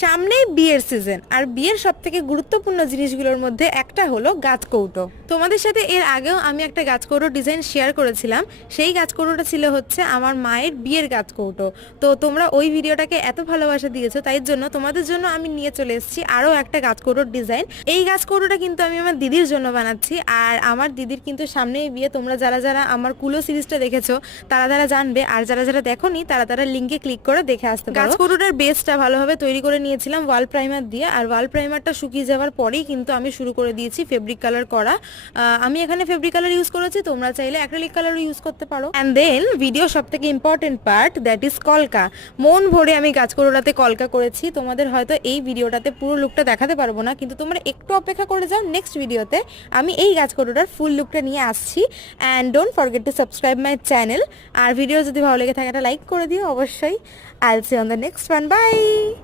সামনেই বিয়ের সিজন, আর বিয়ের সব থেকে গুরুত্বপূর্ণ জিনিসগুলোর মধ্যে একটা হলো গাছ কৌটো। তোমাদের সাথে এর আগেও আমি একটা গাছ কৌটো ডিজাইন শেয়ার করেছিলাম। সেই গাছ কৌটোটা ছিল হচ্ছে আমার মায়ের বিয়ের গাছ কৌটো। তো তোমরা ওই ভিডিওটাকে এত ভালোবাসা দিয়েছো, তাই জন্য তোমাদের জন্য আমি নিয়ে চলে এসেছি আরও একটা গাছ কৌটোর ডিজাইন। এই গাছ কৌটোটা কিন্তু আমি আমার দিদির জন্য বানাচ্ছি, আর আমার দিদির কিন্তু সামনেই বিয়ে। তোমরা যারা যারা আমার কুলো সিরিজটা দেখেছো তারা তারা জানবে, আর যারা যারা দেখোনি তারা তারা লিঙ্কে ক্লিক করে দেখে আসতে পারো। গাছ কৌটোটার বেসটা ভালোভাবে তৈরি করে নিয়েছিলাম ওয়াল প্রাইমার দিয়ে, আর ওয়াল প্রাইমারটা শুকিয়ে যাওয়ার পরেই কিন্তু আমি শুরু করে দিয়েছি ফেব্রিক কালার করা। আমি এখানে ফেব্রিক কালার ইউজ করেছি, তোমরা চাইলে অ্যাক্রিলিক কালারও ইউজ করতে পারো। অ্যান্ড দেন ভিডিও সব থেকে ইম্পর্টেন্ট পার্ট, দ্যাট ইজ কলকা। মন ভরে আমি গাছ কৌটোটাতে কলকা করেছি। তোমাদের হয়তো এই ভিডিওটাতে পুরো লুকটা দেখাতে পারবো না, কিন্তু তোমরা একটু অপেক্ষা করে যাও, নেক্সট ভিডিওতে আমি এই গাছ কৌটোটার ফুল লুকটা নিয়ে আসছি। And don't forget to subscribe my channel. আর ভিডিও যদি ভালো লেগে থাকে একটা লাইক করে দিও অবশ্যই। I will see on the next one, by.